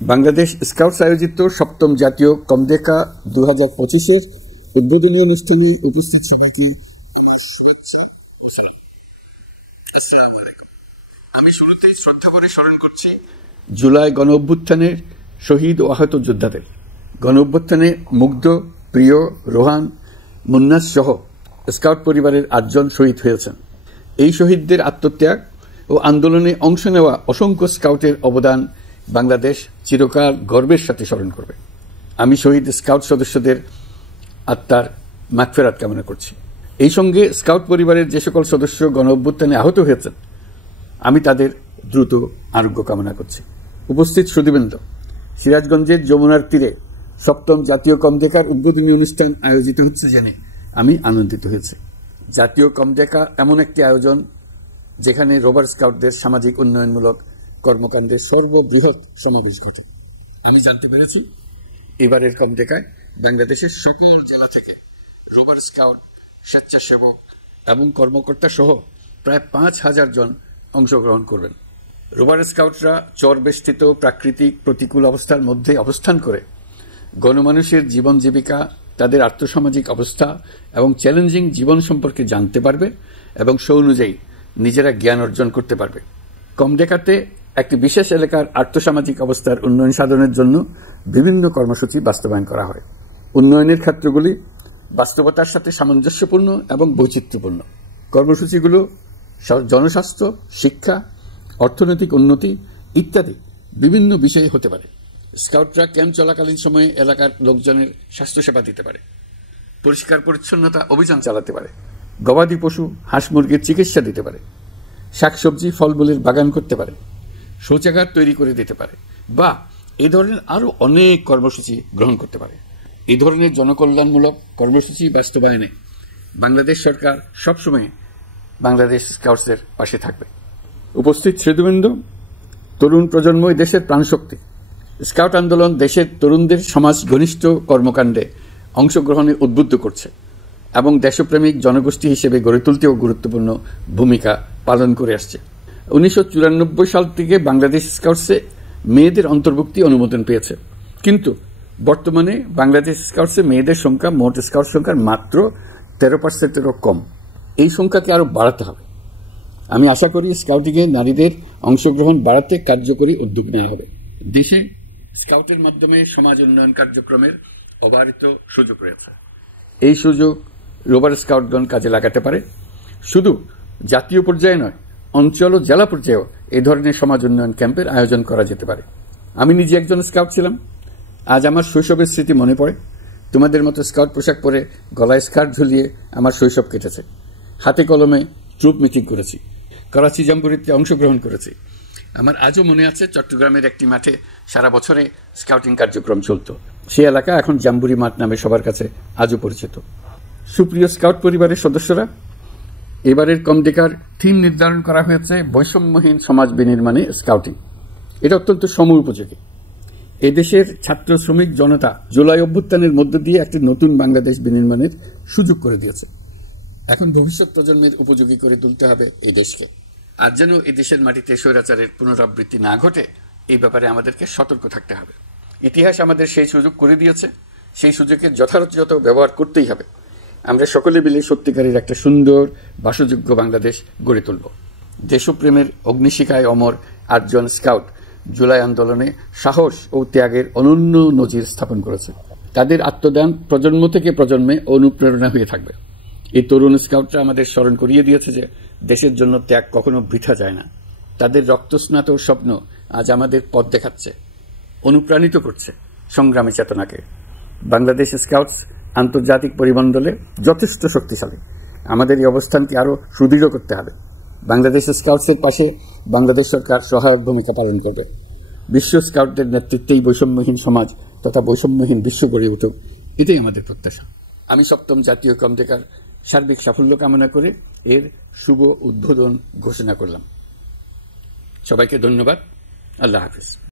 Bangladesh scouts আয়োজিত সপ্তম জাতীয় কমডেকা 2025-এর উদ্বোধনী অনুষ্ঠানে উপস্থিত সবাইকে আসসালামু আলাইকুম। আমি শুরুতেই শ্রদ্ধা করে স্মরণ করছি জুলাই গণ অভ্যুত্থানের শহীদ ও আহত যোদ্ধাদের। গণ অভ্যুত্থানে মুগ্ধ, প্রিয়, রোহান, মুন্নাস সহ স্কাউট পরিবারের 8 জন শহীদ হয়েছেন। এই শহীদদের আত্মত্যাগ ও আন্দোলনে অংশ নেওয়া অসংখ্য স্কাউটের অবদান বাংলাদেশ চিরকাল গর্বের সাথে স্মরণ করবে। আমি শহীদ স্কাউট সদস্যদের আত্মার মাগফিরাত কামনা করছি। এই সঙ্গে স্কাউট পরিবারের যে সকল সদস্য গণ অভ্যুত্থানে আহত হয়েছেন, আমি তাদের দ্রুত আরোগ্য কামনা করছি। উপস্থিত সুধীবৃন্দ, সিরাজগঞ্জের যমুনার তীরে সপ্তম জাতীয় কমডেকার উদ্বোধনী অনুষ্ঠান আয়োজিত হচ্ছে জেনে আমি আনন্দিত হয়েছি। জাতীয় কমডেকা এমন একটি আয়োজন যেখানে রোভার স্কাউটদের সামাজিক উন্নয়নমূলক কর্মকাণ্ডের সর্ববৃহৎ সমাবেশ ঘটে। আমি জানতে পেরেছি এবারের কমডেকায় বাংলাদেশের সকল জেলা থেকে রোভার স্কাউট, স্বেচ্ছাসেবক এবং কর্মকর্তা সহ প্রায় 5,000 জন অংশগ্রহণ করবেন। রোভার স্কাউটরা চরবেষ্টিত প্রাকৃতিক প্রতিকূল অবস্থার মধ্যে অবস্থান করে গণমানুষের জীবন জীবিকা, তাদের আর্থসামাজিক অবস্থা এবং চ্যালেঞ্জিং জীবন সম্পর্কে জানতে পারবে এবং সেই অনুযায়ী নিজেরা জ্ঞান অর্জন করতে পারবে। কমডেকাতে একটি বিশেষ এলাকার আর্থসামাজিক অবস্থার উন্নয়ন সাধনের জন্য বিভিন্ন কর্মসূচি বাস্তবায়ন করা হয়। উন্নয়নের ক্ষেত্রগুলি বাস্তবতার সাথে সামঞ্জস্যপূর্ণ এবং বৈচিত্র্যপূর্ণ। কর্মসূচিগুলো জনস্বাস্থ্য, শিক্ষা, অর্থনৈতিক উন্নতি ইত্যাদি বিভিন্ন বিষয়ে হতে পারে। স্কাউটরা ক্যাম্প চলাকালীন সময়ে এলাকার লোকজনের স্বাস্থ্যসেবা দিতে পারে, পরিষ্কার পরিচ্ছন্নতা অভিযান চালাতে পারে, গবাদি পশু, হাঁস মুরগির চিকিৎসা দিতে পারে, শাকসবজি ফলমূলের বাগান করতে পারে, শৌচাগার তৈরি করে দিতে পারে বা এই ধরনের আরও অনেক কর্মসূচি গ্রহণ করতে পারে। এই ধরনের জনকল্যাণমূলক কর্মসূচি বাস্তবায়নে বাংলাদেশ সরকার সবসময় বাংলাদেশ স্কাউটসের পাশে থাকবে। উপস্থিত সুধীবৃন্দ, তরুণ প্রজন্মই দেশের প্রাণশক্তি। স্কাউট আন্দোলন দেশের তরুণদের সমাজ ঘনিষ্ঠ কর্মকাণ্ডে অংশগ্রহণে উদ্বুদ্ধ করছে এবং দেশপ্রেমিক জনগোষ্ঠী হিসেবে গড়ে তুলতেও গুরুত্বপূর্ণ ভূমিকা পালন করে আসছে। 1994 সাল থেকে বাংলাদেশ স্কাউটসে মেয়েদের অন্তর্ভুক্তি অনুমোদন পেয়েছে, কিন্তু বর্তমানে বাংলাদেশ স্কাউটসে মেয়েদের সংখ্যা মোট স্কাউট সংখ্যার মাত্র 13%-এরও কম। এই সংখ্যাকে আরও বাড়াতে হবে। আমি আশা করি স্কাউটিংয়ে নারীদের অংশগ্রহণ বাড়াতে কার্যকরী উদ্যোগ নেওয়া হবে। দেশে স্কাউটের মাধ্যমে সমাজ উন্নয়ন কার্যক্রমের অবারিত সুযোগ রয়েছে। এই সুযোগ রোভার স্কাউটগণ কাজে লাগাতে পারে। শুধু জাতীয় পর্যায়ে নয়, অঞ্চল ও জেলা পর্যায়েও এই ধরনের সমাজ উন্নয়ন ক্যাম্পের আয়োজন করা যেতে পারে। আমি নিজে একজন স্কাউট ছিলাম। আজ আমার শৈশবের স্মৃতি মনে পড়ে। তোমাদের মতো স্কাউট পোশাক পরে গলায় স্কার্ট ঝুলিয়ে আমার শৈশব কেটেছে। হাতে কলমে ট্রুপ মিটিং করেছি, করাচি জাম্বুরিতে অংশগ্রহণ করেছি। আমার আজও মনে আছে চট্টগ্রামের একটি মাঠে সারা বছরে স্কাউটিং কার্যক্রম চলত। সেই এলাকা এখন জাম্বুরি মাঠ নামে সবার কাছে আজও পরিচিত। সুপ্রিয় স্কাউট পরিবারের সদস্যরা, এবারের কমডেকার থিম নির্ধারণ করা হয়েছে বৈষম্যহীন সমাজ বিনির্মাণে স্কাউটিং। এটা অত্যন্ত সময় উপযোগী। এদেশের ছাত্র শ্রমিক জনতা জুলাই অভ্যুত্থানের মধ্য দিয়ে একটি নতুন বাংলাদেশ বিনির্মাণের সুযোগ করে দিয়েছে। এখন ভবিষ্যৎ প্রজন্মের উপযোগী করে তুলতে হবে এই দেশকে। আর যেন এই দেশের মাটিতে স্বৈরাচারের পুনরাবৃত্তি না ঘটে, এই ব্যাপারে আমাদেরকে সতর্ক থাকতে হবে। ইতিহাস আমাদের সেই সুযোগ করে দিয়েছে, সেই সুযোগের যথাযথ ব্যবহার করতেই হবে। আমরা সকলে মিলে সত্যিকারের একটা সুন্দর বাসযোগ্য বাংলাদেশ গড়ে তুলব। দেশপ্রেমের অগ্নিশিখায় অমর 8 জন স্কাউট জুলাই আন্দোলনে সাহস ও ত্যাগের অনন্য নজির স্থাপন করেছে। তাদের আত্মদান প্রজন্ম থেকে প্রজন্মে অনুপ্রেরণা হয়ে থাকবে। এই তরুণ স্কাউটরা আমাদের স্মরণ করিয়ে দিয়েছে যে দেশের জন্য ত্যাগ কখনো বৃথা যায় না। তাদের রক্তস্নাত স্বপ্ন আজ আমাদের পথ দেখাচ্ছে, অনুপ্রাণিত করছে সংগ্রামী চেতনাকে। বাংলাদেশ স্কাউটস আন্তর্জাতিক পরিমণ্ডলে যথেষ্ট শক্তিশালী। আমাদের এই অবস্থানকে আরও সুদৃঢ় করতে হবে। বাংলাদেশ স্কাউটসের পাশে বাংলাদেশ সরকার সহায়ক ভূমিকা পালন করবে। বিশ্ব স্কাউটদের নেতৃত্বেই বৈষম্যহীন সমাজ তথা বৈষম্যহীন বিশ্ব গড়ে উঠুক, এটাই আমাদের প্রত্যাশা। আমি সপ্তম জাতীয় কমডেকার সার্বিক সাফল্য কামনা করে এর শুভ উদ্বোধন ঘোষণা করলাম। সবাইকে ধন্যবাদ। আল্লাহ হাফিজ।